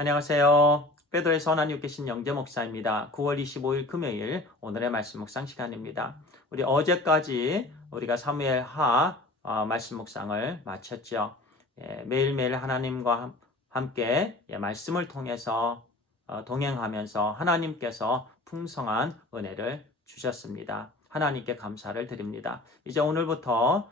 안녕하세요. 베드로에서 하나님 계신 영재 목사입니다. 9월 25일 금요일 오늘의 말씀 묵상 시간입니다. 우리 어제까지 우리가 사무엘 하 말씀 묵상을 마쳤죠. 매일매일 하나님과 함께 말씀을 통해서 동행하면서 하나님께서 풍성한 은혜를 주셨습니다. 하나님께 감사를 드립니다. 이제 오늘부터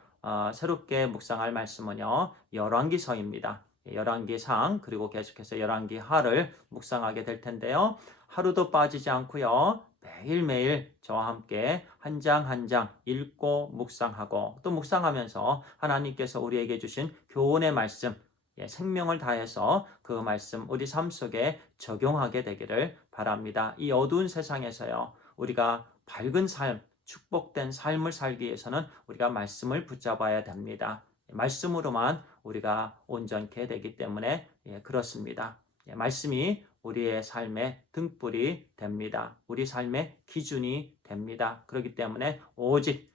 새롭게 묵상할 말씀은요, 열왕기서입니다. 열왕기상 그리고 계속해서 열왕기하를 묵상하게 될 텐데요. 하루도 빠지지 않고요. 매일매일 저와 함께 한 장 한 장 읽고 묵상하고 또 묵상하면서 하나님께서 우리에게 주신 교훈의 말씀, 생명을 다해서 그 말씀 우리 삶 속에 적용하게 되기를 바랍니다. 이 어두운 세상에서요. 우리가 밝은 삶, 축복된 삶을 살기 위해서는 우리가 말씀을 붙잡아야 됩니다. 말씀으로만 우리가 온전케 되기 때문에 그렇습니다. 말씀이 우리의 삶의 등불이 됩니다. 우리 삶의 기준이 됩니다. 그렇기 때문에 오직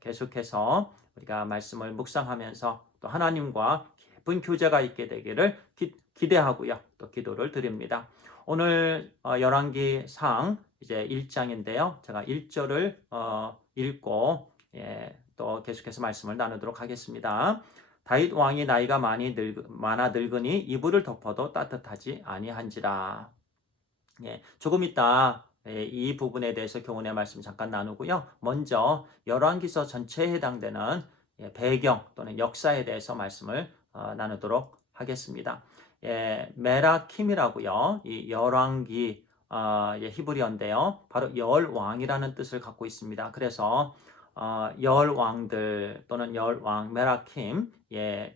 계속해서 우리가 말씀을 묵상하면서 또 하나님과 깊은 교제가 있게 되기를 기대하고요. 또 기도를 드립니다. 오늘 열왕기상 이제 1장인데요. 제가 1절을 읽고 또 계속해서 말씀을 나누도록 하겠습니다. 다윗 왕이 나이가 많아 늙으니 이불을 덮어도 따뜻하지 아니한지라. 조금 이따 이 부분에 대해서 교훈의 말씀 잠깐 나누고요. 먼저 열왕기서 전체에 해당되는 배경 또는 역사에 대해서 말씀을 나누도록 하겠습니다. 메라킴이라고요. 이 열왕기 히브리어인데요. 바로 열왕이라는 뜻을 갖고 있습니다. 그래서 열왕들 또는 열왕 메라킴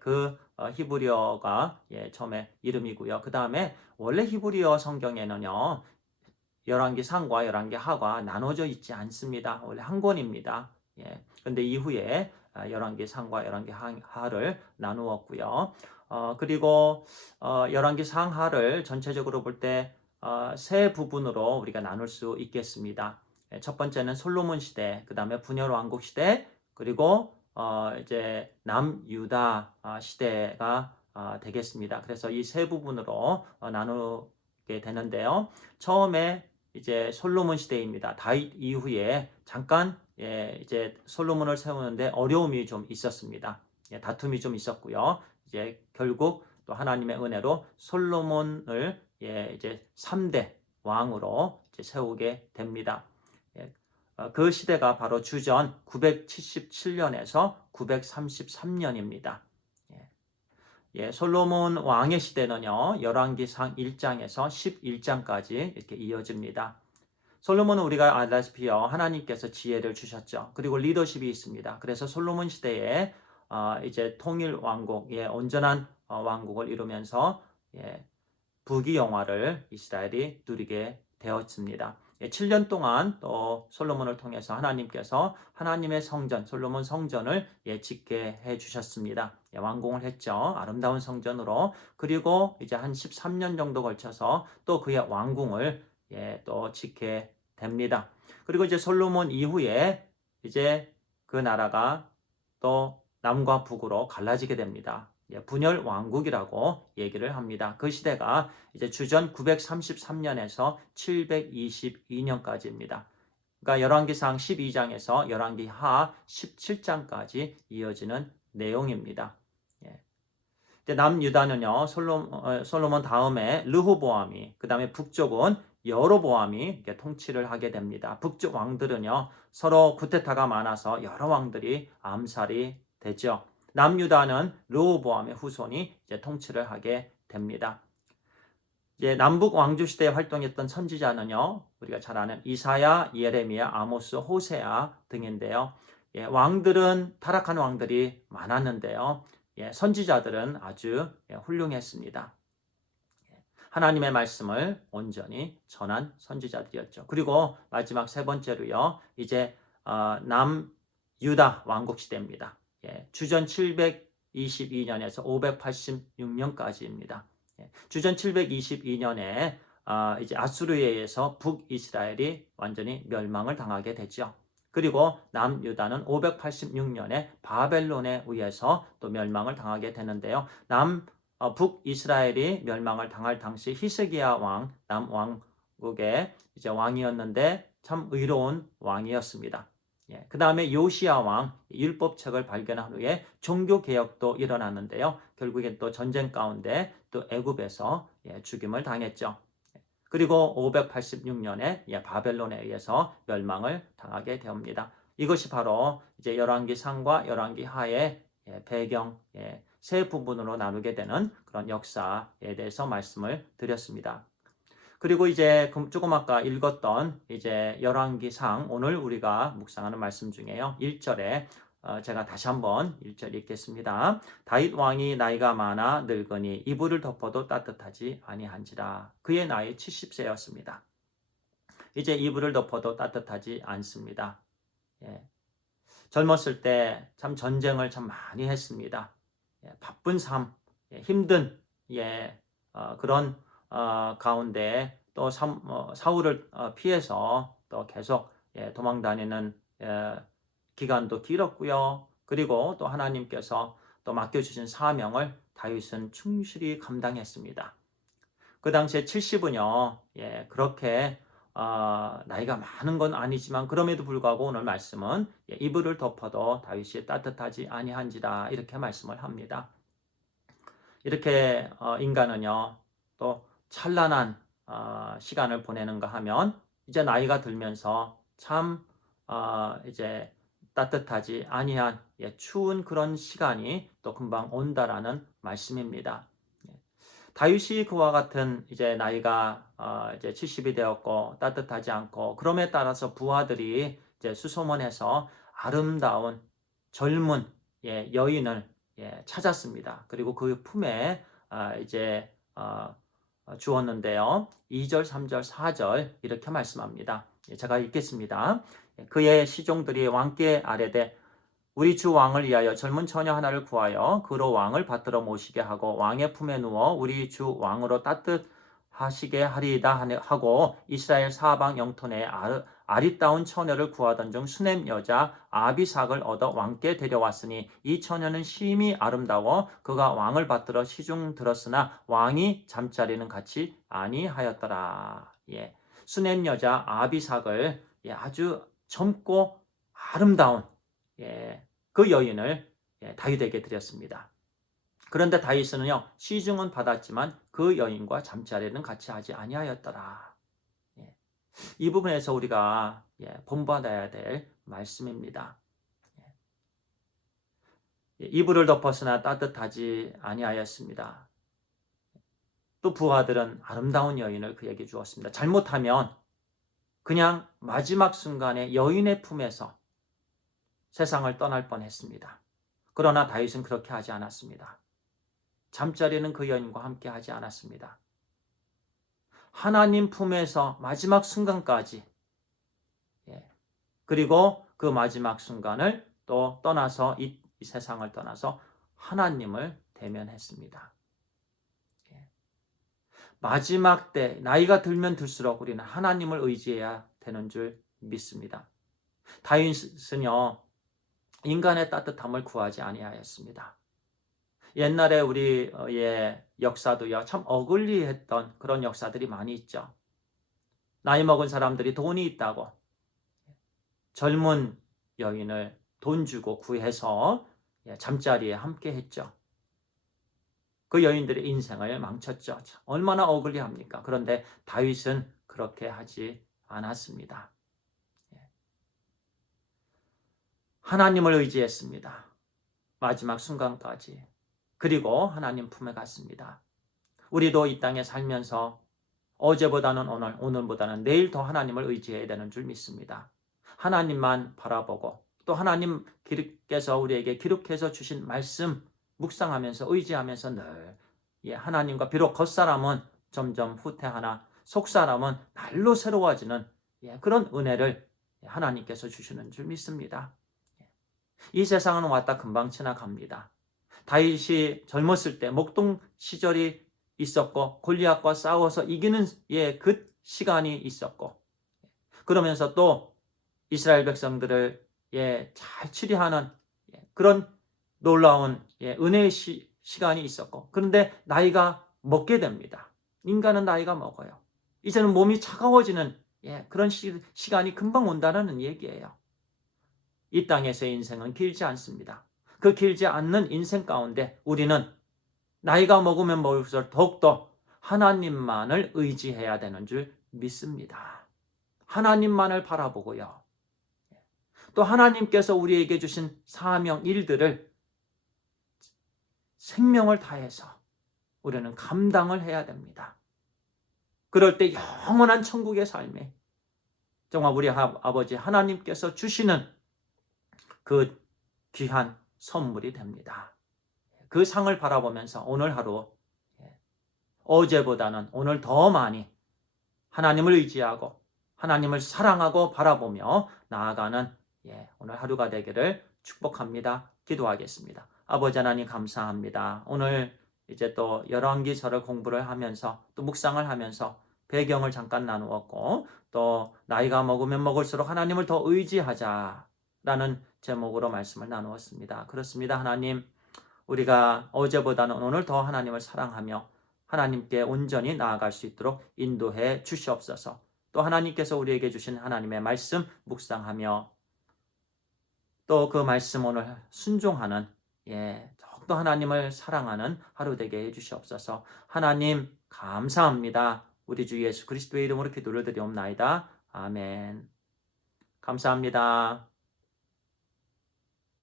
그 히브리어가 처음에 이름이고요. 그 다음에 원래 히브리어 성경에는요. 열왕기상과 열왕기하가 나눠져 있지 않습니다. 원래 한 권입니다. 그런데 이후에 열왕기상과 열왕기하를 나누었고요. 그리고 열왕기상하를 전체적으로 볼 때 세 부분으로 우리가 나눌 수 있겠습니다. 첫 번째는 솔로몬 시대, 그 다음에 분열 왕국 시대, 그리고 이제 남유다 시대가 되겠습니다. 그래서 이 세 부분으로 나누게 되는데요. 처음에 이제 솔로몬 시대입니다. 다윗 이후에 잠깐 이제 솔로몬을 세우는데 어려움이 좀 있었습니다. 다툼이 좀 있었고요. 이제 결국 또 하나님의 은혜로 솔로몬을 이제 3대 왕으로 이제 세우게 됩니다. 그 시대가 바로 주전 977년에서 933년입니다. 솔로몬 왕의 시대는요, 열왕기상 1장에서 11장까지 이렇게 이어집니다. 솔로몬은 우리가 알다시피요, 하나님께서 지혜를 주셨죠. 그리고 리더십이 있습니다. 그래서 솔로몬 시대에 이제 통일 왕국, 온전한 왕국을 이루면서 부귀 영화를 이스라엘이 누리게 되었습니다. 7년 동안 또 솔로몬을 통해서 하나님께서 하나님의 성전, 솔로몬 성전을 짓게 해 주셨습니다. 완공을 했죠. 아름다운 성전으로. 그리고 이제 한 13년 정도 걸쳐서 또 그의 왕궁을 또 짓게 됩니다. 그리고 이제 솔로몬 이후에 이제 그 나라가 또 남과 북으로 갈라지게 됩니다. 분열 왕국이라고 얘기를 합니다. 그 시대가 이제 주전 933년에서 722년까지입니다. 그러니까 열왕기상 12장에서 열왕기하 17장까지 이어지는 내용입니다. 남유다는요, 솔로몬 다음에 르호보암이, 그 다음에 북쪽은 여로보암이 통치를 하게 됩니다. 북쪽 왕들은요, 서로 쿠데타가 많아서 여러 왕들이 암살이 되죠. 남유다는 르호보암의 후손이 이제 통치를 하게 됩니다. 이제 남북 왕조 시대에 활동했던 선지자는요, 우리가 잘 아는 이사야, 예레미야, 아모스, 호세아 등인데요. 왕들은 타락한 왕들이 많았는데요. 선지자들은 아주 훌륭했습니다. 하나님의 말씀을 온전히 전한 선지자들이었죠. 그리고 마지막 세 번째로요, 이제 남유다 왕국 시대입니다. 주전 722년에서 586년까지입니다. 주전 722년에 이제 아수르에 의해서 북이스라엘이 완전히 멸망을 당하게 되죠. 그리고 남유다는 586년에 바벨론에 의해서 또 멸망을 당하게 되는데요. 북이스라엘이 멸망을 당할 당시 히스기야 왕, 남왕국의 이제 왕이었는데 참 의로운 왕이었습니다. 예, 그 다음에 요시야 왕 율법책을 발견한 후에 종교 개혁도 일어났는데요. 결국엔 또 전쟁 가운데 또 애굽에서 죽임을 당했죠. 그리고 586년에 바벨론에 의해서 멸망을 당하게 되옵니다. 이것이 바로 이제 열왕기상과 열왕기하의 배경 세 부분으로 나누게 되는 그런 역사에 대해서 말씀을 드렸습니다. 그리고 이제 조금 아까 읽었던 이제 열왕기상 오늘 우리가 묵상하는 말씀 중에요. 1절에 제가 다시 한번 1절 읽겠습니다. 다윗 왕이 나이가 많아 늙으니 이불을 덮어도 따뜻하지 아니한지라. 그의 나이 70세였습니다. 이제 이불을 덮어도 따뜻하지 않습니다. 예. 젊었을 때 참 전쟁을 참 많이 했습니다. 바쁜 삶, 힘든 그런 가운데 또 사울을 피해서 또 계속 도망다니는 기간도 길었고요. 그리고 또 하나님께서 또 맡겨주신 사명을 다윗은 충실히 감당했습니다. 그 당시에 70은요, 그렇게 나이가 많은 건 아니지만 그럼에도 불구하고 오늘 말씀은 이불을 덮어도 다윗이 따뜻하지 아니한지라 이렇게 말씀을 합니다. 이렇게 인간은요, 또 찬란한 시간을 보내는가 하면 이제 나이가 들면서 참 이제 따뜻하지 아니한 추운 그런 시간이 또 금방 온다라는 말씀입니다. 다윗이 그와 같은 이제 나이가 이제 70이 되었고 따뜻하지 않고 그럼에 따라서 부하들이 이제 수소문해서 아름다운 젊은 여인을 찾았습니다. 그리고 그 품에 이제 주었는데요. 2절, 3절, 4절 이렇게 말씀합니다. 제가 읽겠습니다. 그의 시종들이 왕께 아뢰되 우리 주 왕을 위하여 젊은 처녀 하나를 구하여 그로 왕을 받들어 모시게 하고 왕의 품에 누워 우리 주 왕으로 따뜻하시게 하리이다 하고 이스라엘 사방 영토 내에 아리따운 처녀를 구하던 중 수넴 여자 아비삭을 얻어 왕께 데려왔으니 이 처녀는 심히 아름다워 그가 왕을 받들어 시중 들었으나 왕이 잠자리는 같이 아니하였더라. 수넴 여자 아비삭을 아주 젊고 아름다운 그 여인을 다윗에게 드렸습니다. 그런데 다윗은요 시중은 받았지만 그 여인과 잠자리는 같이 하지 아니하였더라. 이 부분에서 우리가 본받아야 될 말씀입니다. 이불을 덮었으나 따뜻하지 아니하였습니다. 또 부하들은 아름다운 여인을 그에게 주었습니다. 잘못하면 그냥 마지막 순간에 여인의 품에서 세상을 떠날 뻔했습니다. 그러나 다윗은 그렇게 하지 않았습니다. 잠자리는 그 여인과 함께 하지 않았습니다. 하나님 품에서 마지막 순간까지 그리고 그 마지막 순간을 또 떠나서 이 세상을 떠나서 하나님을 대면했습니다. 마지막 때 나이가 들면 들수록 우리는 하나님을 의지해야 되는 줄 믿습니다. 다윗은요 인간의 따뜻함을 구하지 아니하였습니다. 옛날에 우리의 역사도요 참 어글리했던 그런 역사들이 많이 있죠. 나이 먹은 사람들이 돈이 있다고 젊은 여인을 돈 주고 구해서 잠자리에 함께 했죠. 그 여인들의 인생을 망쳤죠. 얼마나 어글리합니까? 그런데 다윗은 그렇게 하지 않았습니다. 하나님을 의지했습니다. 마지막 순간까지. 그리고 하나님 품에 갔습니다. 우리도 이 땅에 살면서 어제보다는 오늘, 오늘보다는 내일 더 하나님을 의지해야 되는 줄 믿습니다. 하나님만 바라보고 또 하나님께서 우리에게 기록해서 주신 말씀 묵상하면서 의지하면서 늘 하나님과 비록 겉사람은 점점 후퇴하나 속사람은 날로 새로워지는 그런 은혜를 하나님께서 주시는 줄 믿습니다. 이 세상은 왔다 금방 지나갑니다. 다윗이 젊었을 때 목동 시절이 있었고 골리앗과 싸워서 이기는 그 시간이 있었고 그러면서 또 이스라엘 백성들을 잘 치리하는 그런 놀라운 은혜의 시간이 있었고, 그런데 나이가 먹게 됩니다. 인간은 나이가 먹어요. 이제는 몸이 차가워지는 그런 시간이 금방 온다는 얘기예요. 이 땅에서의 인생은 길지 않습니다. 그 길지 않는 인생 가운데 우리는 나이가 먹으면 먹을수록 더욱더 하나님만을 의지해야 되는 줄 믿습니다. 하나님만을 바라보고요. 또 하나님께서 우리에게 주신 사명 일들을 생명을 다해서 우리는 감당을 해야 됩니다. 그럴 때 영원한 천국의 삶에 정말 우리 아버지 하나님께서 주시는 그 귀한 선물이 됩니다. 그 상을 바라보면서 오늘 하루 어제보다는 오늘 더 많이 하나님을 의지하고 하나님을 사랑하고 바라보며 나아가는 오늘 하루가 되기를 축복합니다. 기도하겠습니다. 아버지 하나님 감사합니다. 오늘 이제 또 열왕기서를 공부를 하면서 또 묵상을 하면서 배경을 잠깐 나누었고 또 나이가 먹으면 먹을수록 하나님을 더 의지하자라는 제목으로 말씀을 나누었습니다. 그렇습니다. 하나님, 우리가 어제보다는 오늘 더 하나님을 사랑하며 하나님께 온전히 나아갈 수 있도록 인도해 주시옵소서. 또 하나님께서 우리에게 주신 하나님의 말씀 묵상하며 또 그 말씀 오늘 순종하는 더욱더 하나님을 사랑하는 하루 되게 해 주시옵소서. 하나님 감사합니다. 우리 주 예수 그리스도의 이름으로 기도를 드리옵나이다. 아멘. 감사합니다.